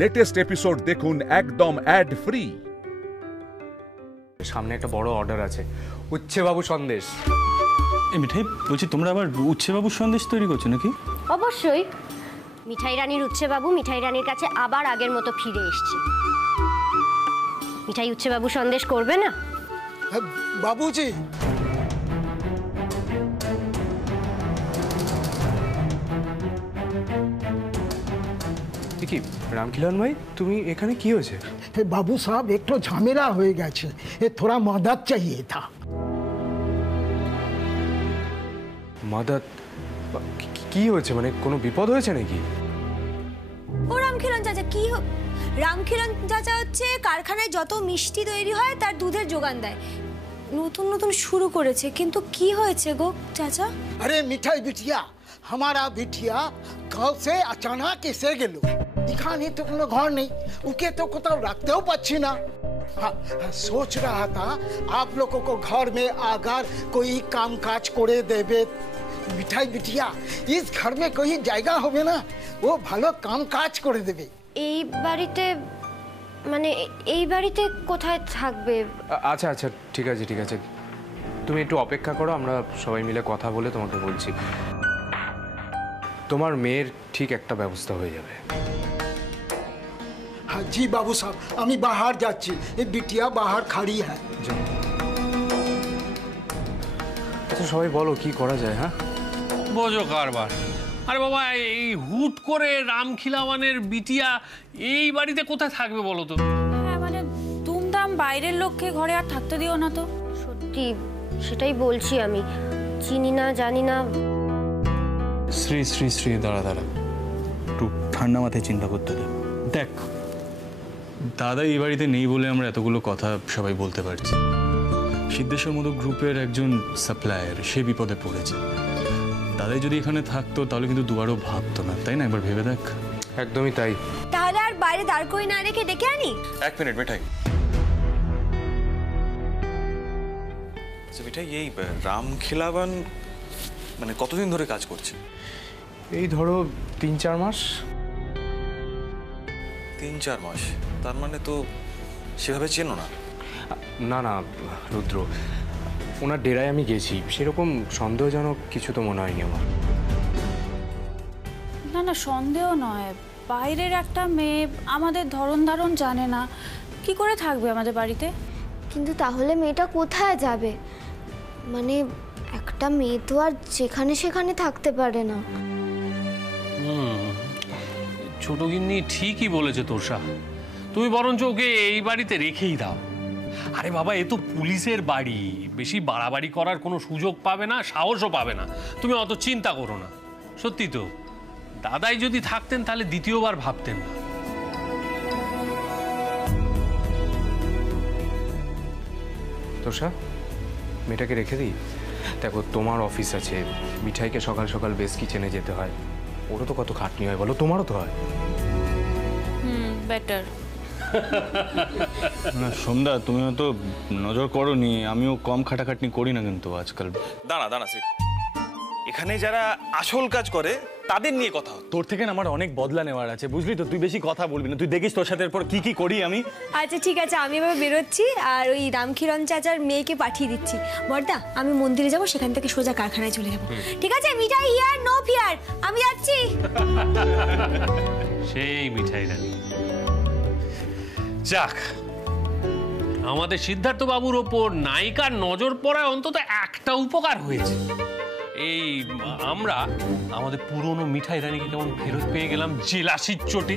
Latest episode দেখুন একদম add free. সামনে একটা বড় অর্ডার আছে, উচ্ছেবাবু সন্দেশ। এই মিঠাই বলছি, তোমরা আবার উচ্ছেবাবুর সন্দেশ তৈরি করছো নাকি? অবশ্যই। মিঠাই রানীর উচ্ছেবাবু মিঠাই রানীর কাছে আবার আগের মতো ফিরে এসেছে। মিঠাই উচ্ছেবাবু সন্দেশ করবে না? বাবুজি, কি রামখিলান ভাই, তুমি এখানে কি হয়েছে? बाबू साहब एक तो झमेला हो गया छे, ये थोड़ा मदद चाहिए था। মদত? কি হয়েছে, মানে কোনো বিপদ হয়েছে নাকি? ও রামখিলন চাচা কি রামখিলন চাচা হচ্ছে কারখানায় যত মিষ্টি তৈরি হয় তার দুধের যোগান দেয়। নতুন নতুন শুরু করেছে, কিন্তু কি হয়েছে গো চাচা? अरे मिठाई बिटिया, हमारा बिटिया गांव से अचानक এসে গেল। এখানে তো কোনো ঘর নেই, ওকে तो কোথাও রাখতেও পাচ্ছি না। हाँ, सोच रहा था आप लोगों को घर में अगर कोई काम काज করে দেবে। মিঠাই बिटिया, इस घर में कोई জায়গা হবে না, ও ভালো কাম কাজ করে দেবে। এই বাড়িতে, মানে এই বাড়িতে কোথায় থাকবে? আচ্ছা আচ্ছা, ঠিক আছে ঠিক আছে, তুমি একটু অপেক্ষা করো, আমরা সবাই মিলে কথা বলে তোমাকে বলছি। তোমার মেয়ের ঠিক একটা ব্যবস্থা হয়ে যাবে। हाँ जी बाबू साहब, আমি बाहर যাচ্ছি, এই बिटिया बाहर खड़ी है। আচ্ছা সবাই বলো কি করা যায়। হ্যাঁ বোঝো কারবার। আরে বাবা, এই হুট করে রামখিলাওয়ানের বিটিয়া এই বাড়িতে কোথায় থাকবে বলো তো? হ্যাঁ মানে দুমদাম বাইরের লোককে ঘরে আর থাকতে দিও না তো। সত্যি সেটাই বলছি আমি, চিনি না জানি না। শ্রী শ্রী শ্রী, দাঁড়া দাঁড়া, একটু ঠান্ডা মাথায় চিন্তা করতে দে। দেখ, দাদা এই বাড়িতে নেই বলে আমরা এতগুলো কথা সবাই বলতে পারছি। সিদ্ধেশ্বর মতো গ্রুপের একজন সাপ্লায়ার, সে বিপদে পড়েছে। দাদাই যদি এখানে থাকতো তাহলে কিন্তু দুবারও ভাবতো না, তাই না? একবার ভেবে দেখ। একদমই তাই। তাহলে আর বাইরে দাঁড় করিয়ে না রেখে ডেকে আনি? এক মিনিট মিঠাই, আচ্ছা মিঠাই, এই রামখিলাওয়ান মানে কতদিন ধরে কাজ করছে? এই ধরো 3-4 মাস। 3-4 মাস? তার মানে তো সেভাবে চেনো না? না না রুদ্র, ওনার ডেরায় আমি গেছি, সেরকম সন্দেহজনক কিছু তো মনে হয়নি আমার। না না, সন্দেহ নয়, বাইরের একটা মেয়ে আমাদের ধরন ধারণ জানে না, কি করে থাকবে আমাদের বাড়িতে? কিন্তু তাহলে মেয়েটা কোথায় যাবে? মানে একটা মেয়ে তো আর যেখানে সেখানে থাকতে পারে না। ছোট গিন্নি ঠিকই বলেছে তোষা, তুমি বরঞ্চ ওকে এই বাড়িতে রেখেই দাও। আরে বাবা, এ তো পুলিশের বাড়ি, বেশি বাড়াবাড়ি করার কোনো সুযোগ পাবে না, সাহসও পাবে না। তুমি অত চিন্তা করো না। সত্যি তো, দাদাই যদি থাকতেন তাহলে দ্বিতীয়বার ভাবতেন না। তোষা, মেয়েটাকে রেখে দিই। দেখো তোমার অফিস আছে, মিঠাইকে সকাল সকাল বেশ কিচেনে যেতে হয়, ওরও তো কত খাটনি হয় বলো, তোমারও তো হয়। বেটার। না সন্ধ্যা, তুমি হয়তো নজর করোনি, আমিও কম খাটাখাটনি করি না কিন্তু আজকাল। দাঁড়া দাঁড়া সিট, এখানে যারা আসল কাজ করে তাদের নিয়ে কথা হতো। তোর থেকে না আমার অনেক বদলা নেওয়ার আছে, বুঝলি তো? তুই বেশি কথা বলবি না, তুই দেখিস তোর সাথে এরপর কি কি করি আমি। আচ্ছা ঠিক আছে, আমি এবার বেরোচ্ছি, আর ওই রামখিলন চাচার মেয়েকে পাঠিয়ে দিচ্ছি। বড়দা, আমি মন্দিরে যাব, সেখান থেকে সোজা কারখানায় চলে যাব। ঠিক আছে? মিঠাই হিয়ার নো ফিয়ার, আমি যাচ্ছি। সেই মিঠাই রানী। যাক, আমাদের সিদ্ধার্থ বাবুর ওপর নায়িকার নজর পড়ায় অন্তত একটা উপকার হয়েছে। এই আমরা আমাদের পুরনো মিঠাই রানীকে কেমন ফেরত পেয়ে গেলাম জেলাসির চোটে।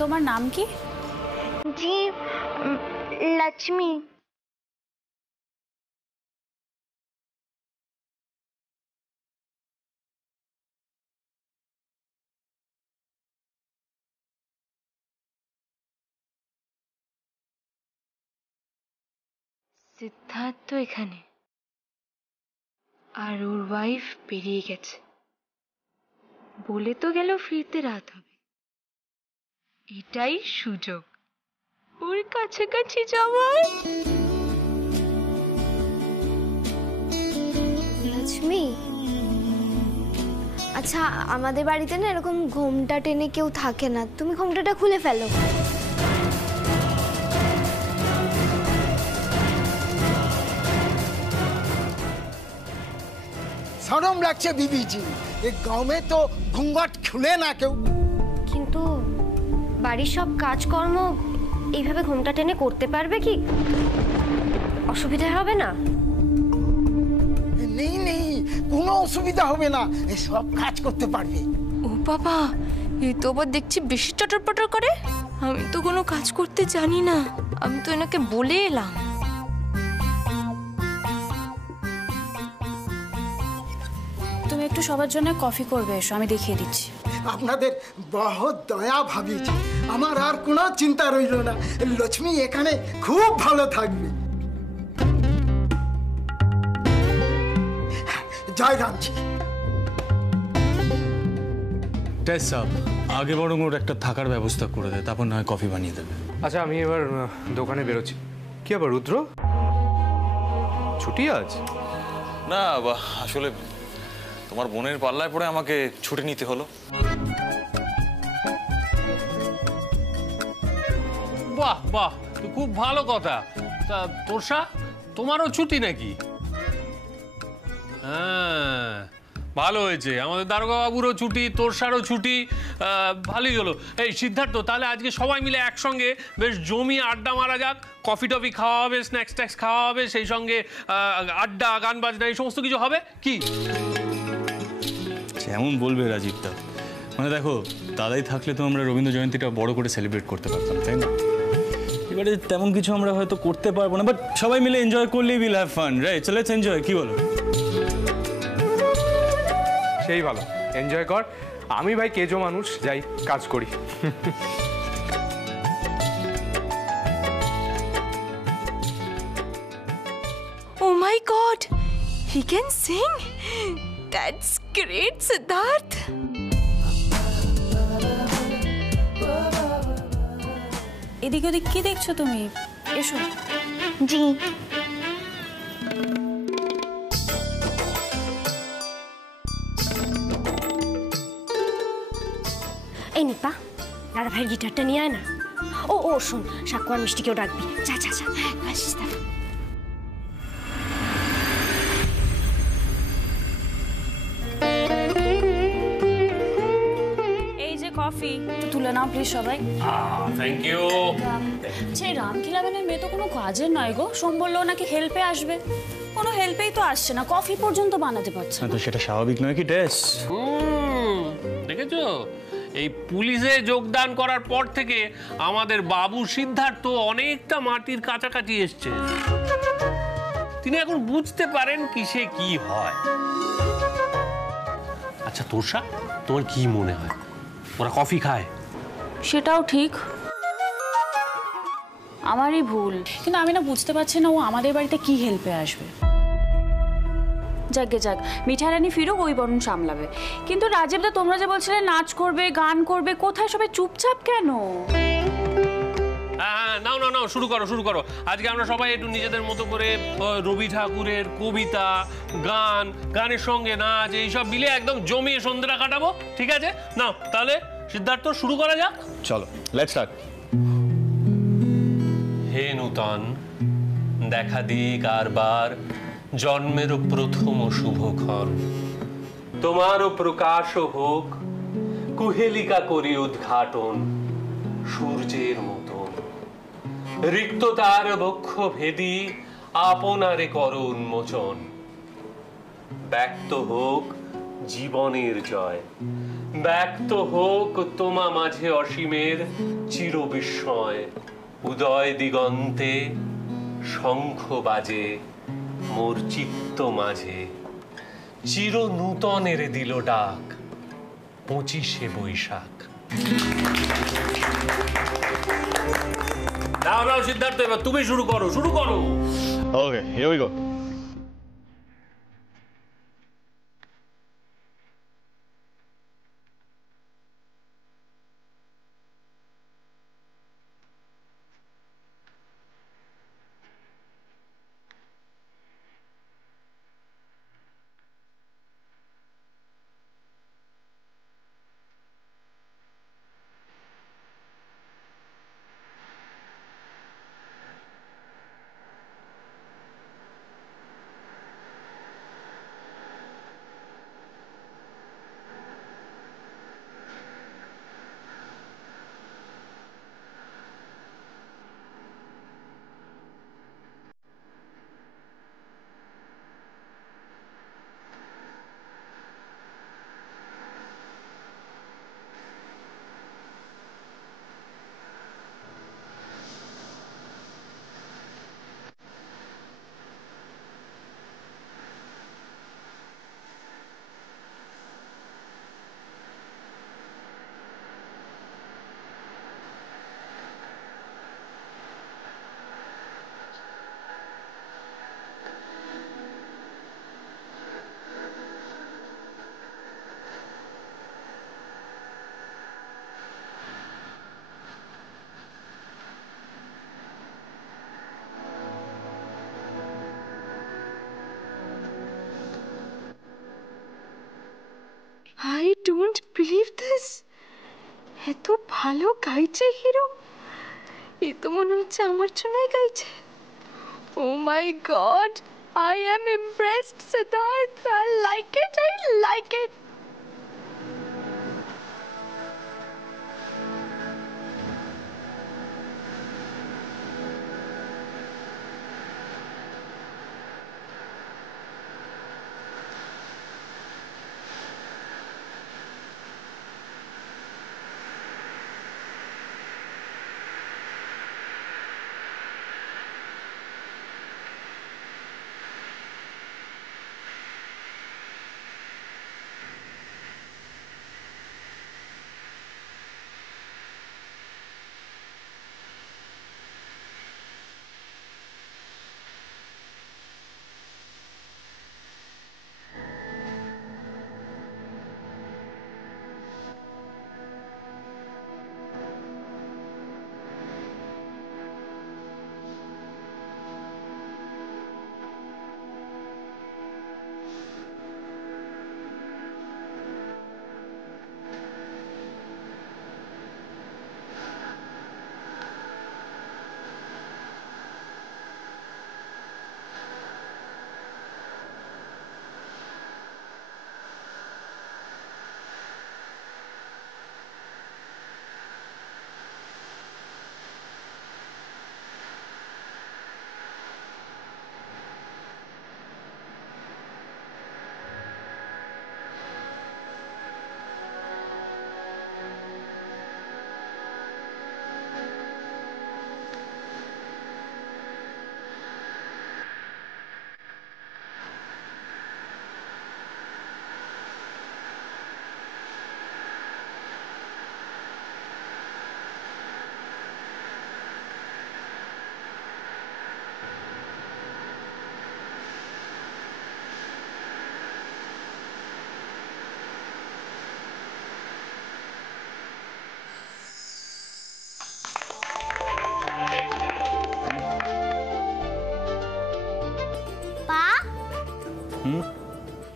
তোমার নাম কি? জি, লক্ষ্মী। সিদ্ধার্থ এখানে, আর ওর ওয়াইফ বেরিয়ে গেছে। বলে তো গেল ফিরতে রাত হবে, এটাই সুযোগ ওর কাছাকাছি যাওয়ার। লক্ষ্মী, আচ্ছা আমাদের বাড়িতে না এরকম ঘোমটা টেনে কেউ থাকে না, তুমি ঘোমটাটা খুলে ফেলো। शर्म লাগছে बीबीजी, एक गांव में तो घूंघट खुले ना क्यों। কিন্তু বাড়ির সব কাজকর্ম এইভাবে ঘোমটা টেনে করতে পারবে কি? অসুবিধা হবে না? नहीं नहीं, কোনো অসুবিধা হবে না, এই সব কাজ করতে পারবে। ও বাবা, এই তো আবার দেখছি বেশি চটরপটর করে। আমি তো কোনো কাজ করতে জানি না, আমি তো এনাকে বলে এলাম। তুমি একটু সবার জন্য কফি করবে, এসো আমি দেখিয়ে দিচ্ছি। আপনাদের বহুত দয়া ভাবিজি, আমার আর কোনো চিন্তা রইল না, লক্ষ্মী এখানে খুব ভালো থাকবে। জয় রামজি। টেস সাহেব, আগে বরং ওর একটা থাকার ব্যবস্থা করে দেয়, তারপর না হয় কফি বানিয়ে দেবে। আচ্ছা, আমি এবার দোকানে বেরোচ্ছি। কি আবার রুদ্র, ছুটি আজ? না আসলে তোমার বোনের পাল্লায় পড়ে আমাকে ছুটি নিতে হলো। বাহ বাহ, তো খুব ভালো কথা। তা তোষা, তোমারও ছুটি নাকি? হ্যাঁ, ভালো হয়েছে, আমাদের দারোগা বাবুরও ছুটি, তোষারও ছুটি, ভালোই হলো। এই সিদ্ধার্থ, তাহলে আজকে সবাই মিলে একসঙ্গে বেশ জমিয়ে আড্ডা মারা যাক। কফি টফি খাওয়া হবে, স্ন্যাক্স ট্যাক্স খাওয়া হবে, সেই সঙ্গে আড্ডা, গান বাজনা, এই সমস্ত কিছু হবে কি? যেমন বলবে রাজীবদা। মানে দেখো, দাদাই থাকলে তো আমরা রবীন্দ্র জয়ন্তীটা বড় করে সেলিব্রেট করতে পারতাম, তাই না? এবারে তেমন কিছু আমরা হয়তো করতে পারবো না, বাট সবাই মিলে এনজয় করলেই উইল হ্যাভ ফান, রাইট? চো লেটস এনজয়, কি বলো? সেই ভালো, এনজয় কর। আমি ভাই কেজো মানুষ, যাই কাজ করি। Oh my God, he can sing. That's great, Siddharth. এদিক ওদিক কি দেখছো তুমি? এসো। জি। এই নিপা, দাদা ভাইয়ের গিটারটা নিয়ে আয় না। ও ও শোন, সাক্কু আর মিষ্টিকেও ডাকবি। যা যা যা। আসিস দাদা। এই যে কফি, তুলে নাও প্লিজ সবাই। Thank you. সেই রামখিলাবানের মেয়ে তো কোনো কাজের নয় গো, সোম বললো নাকি হেল্পে আসবে, কোনো হেল্পেই তো আসছে না, কফি পর্যন্ত বানাতে পারছে না। তো সেটা স্বাভাবিক নয় কি টেস? দেখেছো, এই পুলিশে যোগদান করার পর থেকে আমাদের বাবু সিদ্ধার্থ অনেকটা মাটির কাছাকাছি এসছে। তিনি এখন বুঝতে পারেন কিসে কি হয়। আচ্ছা তোষা, তোমার কি মনে হয় ওরা কফি খায়? সেটাও ঠিক, আমারই ভুল, কিন্তু আমি না বুঝতে পারছি না ও আমাদের বাড়িতে কি হেল্পে আসবে। যাকে যাক, মিঠাই রানী ফিরুক, ওই বরং সামলাবে। কিন্তু রাজীবদা, তোমরা যে বলছিলে নাচ করবে, গান করবে, কোথায় সবাই চুপচাপ কেন? হ্যাঁ, নাও নাও নাও, শুরু করো শুরু করো। আজকে আমরা সবাই একটু নিজেদের মতো করে রবি ঠাকুরের কবিতা, গান, গানের সঙ্গে নাচ, এইসব মিলে একদম জমিয়ে সন্ধ্যাটা কাটাবো, ঠিক আছে? নাও তাহলে সিদ্ধার্থ, শুরু করা যাক। চলো, লেটস স্টার্ট। হে নূতন, দেখা দিক আরবার জন্মের প্রথম শুভক্ষণ, তোমারও প্রকাশ হোক, কুহেলিকা করি উদ্ঘাটন, সূর্যের মতন রিক্ততার বক্ষ ভেদি আপনারে কর উন্মোচন। ব্যক্ত হোক জীবনের জয়, ব্যক্ত হোক তোমা মাঝে অসীমের চির বিস্ময়। উদয় দিগন্তে শঙ্খ বাজে মোর চিত্ত মাঝে, চির নূতনের দিল ডাক 25শে বৈশাখ। দাও দাও সিদ্ধার্থ, এবার তুমি শুরু করো, শুরু করো। Okay, here we go. I don't believe this. এত ভালো গাইছে হিরো, এ তো মনে হচ্ছে আমার জন্যই গাইছে। Oh my god, I am impressed Siddharth. I like it, I like it.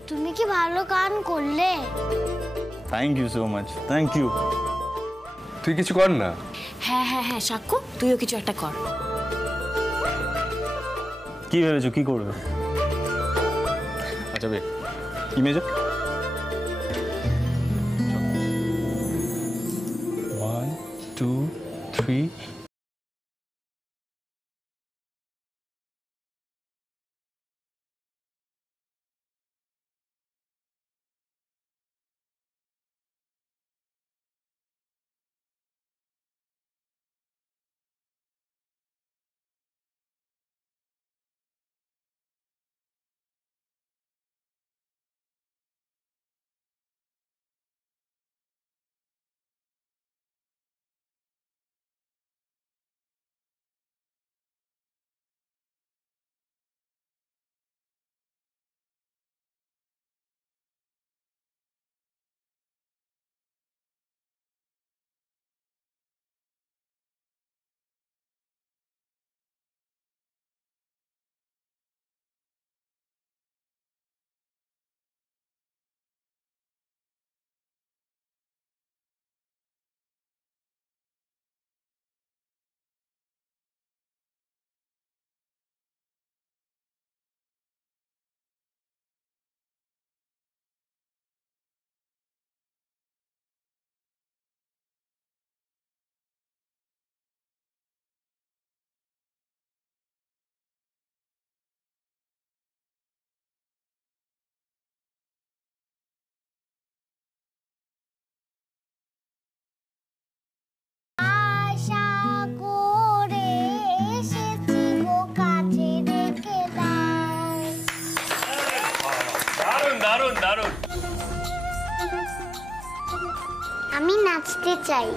তুমি কি ভালো গান করলে? Thank you so much, thank you. তুই কিছু কর না। হ্যাঁ হ্যাঁ হ্যাঁ সাক্ষ্য, তুইও কিছু একটা কর। কি ভেবেছো কি করবে? আচ্ছা বে, ইমেজ 1 2 3 আমি নাচতে চাই।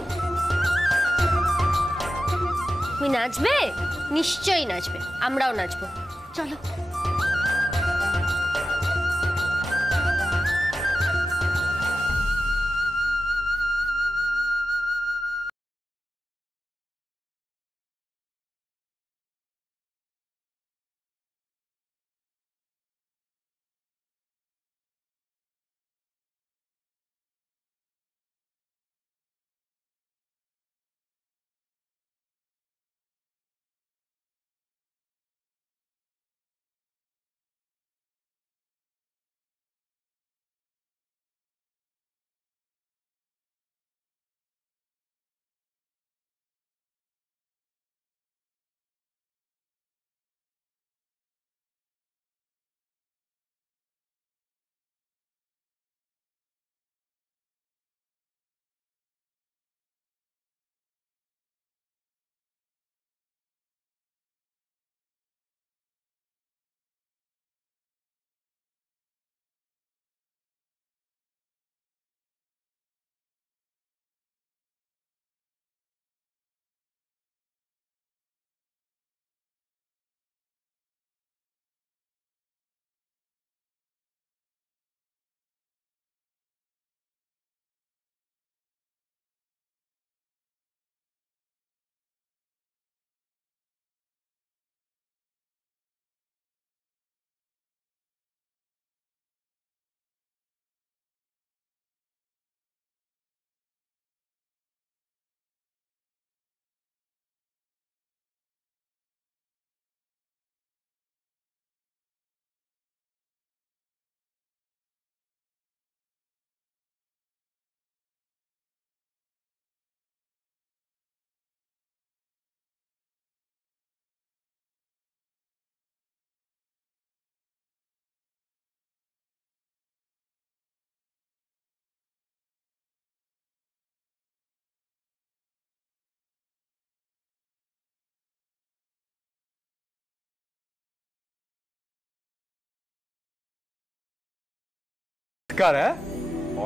তুমি নাচবে? নিশ্চয়ই নাচবে, আমরাও নাচবো, চলো।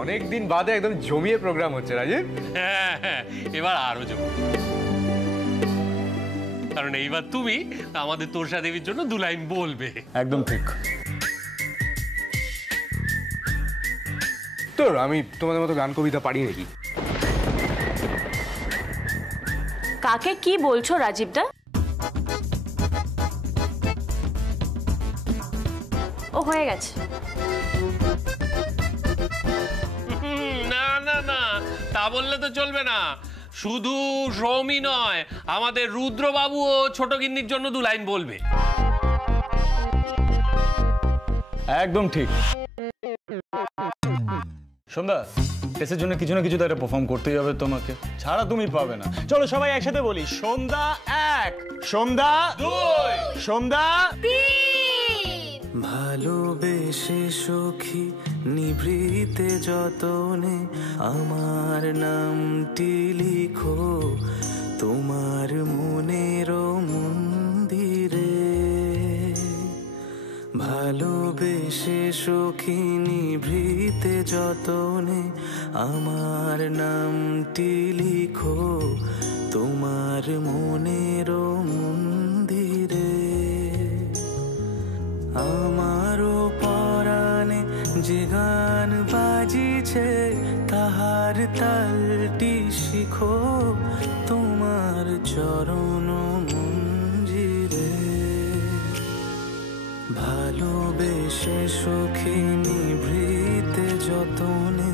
অনেক দিন বাদে একদম জমিয়ে প্রোগ্রাম হচ্ছে রাজীব। হ্যাঁ হ্যাঁ, এবার আরো জমি, কারণ এইবার তুমি আমাদের তোষা দেবীর জন্য 2 লাইন বলবে। একদম ঠিক। তোর আমি তোমাদের মতো গান কবিতা পারি নাকি? কাকে কি বলছো রাজীবদা? ও হয়ে গেছে। না না না, তা বললে তো চলবে না। শুধু সৌমি নয়, আমাদের রুদ্রবাবুও ছোট গিন্নির জন্য 2 লাইন বলবে। একদম ঠিক। সন্ধ্যা, টেস্টের জন্য কিছু না কিছু তো একটা পারফর্ম করতেই হবে তোমাকে, ছাড়া তুমি পাবে না। চলো সবাই একসাথে বলি, সন্ধ্যা 1, সন্ধ্যা 2, সন্ধ্যা 3। ভালোবেসে সখী নিভৃতে যতনে আমার নামটি লিখো তোমার মনের মন্দিরে। ভালোবেসে সখী নিভৃতে যতনে আমার নামটি লিখো তোমার মনের মন্দিরে। আমারও পরাণে যে গান বাজিছে তাহার তালটি শিখো তোমার চরণ মঞ্জিরে। ভালোবেসে সখী নিভৃতে যতনে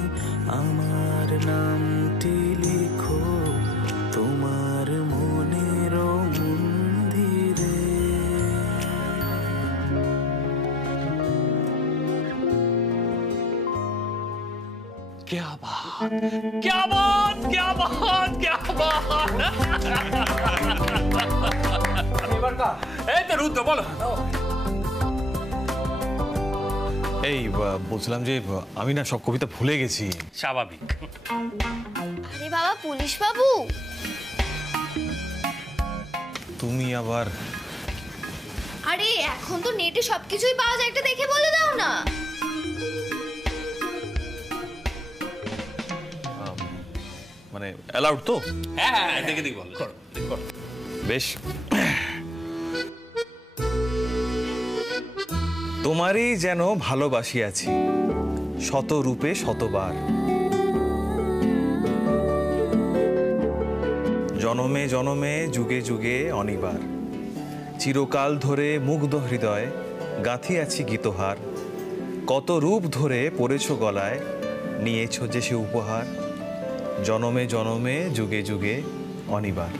আমার নামটি লিখো তোমার মনের মন্দিরে। क्या बात, क्या बात, क्या बात, क्या बात। এই তো রুদ্র, বলো। এই বলছিলাম যে আমি না সব কবিতা ভুলে গেছি। স্বাভাবিক। আরে বাবা পুলিশ বাবু, তুমি আবার। আরে এখন তো নেটে সবকিছুই পাওয়া যায়, একটা দেখে বলে দাও না। মানে অ্যালাউড তো? হ্যাঁ দেখে দেখি বল। বেশ। তোমারই যেন ভালোবাসিয়াছি শত রূপে শতবার, জনমে জনমে যুগে যুগে অনিবার, চিরকাল ধরে মুগ্ধ হৃদয় গাঁথিয়াছি গীতহার, কত রূপ ধরে পড়েছ গলায় নিয়েছ যে সে উপহার, জনমে জনমে যুগে যুগে অনিবার।